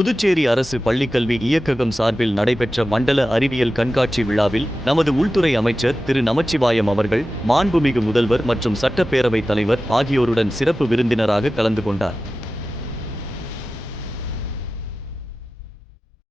புதுச்சேரி அரசு பள்ளிக்கல்வி இயக்ககம் சார்பில் நடைபெற்ற மண்டல அறிவியல் கண்காட்சி விழாவில் நமது உள்துறை அமைச்சர் திரு நமச்சிவாயம் அவர்கள் மாண்புமிகு முதல்வர் மற்றும் சட்டப்பேரவைத் தலைவர் ஆகியோருடன் சிறப்பு விருந்தினராக கலந்து கொண்டார்.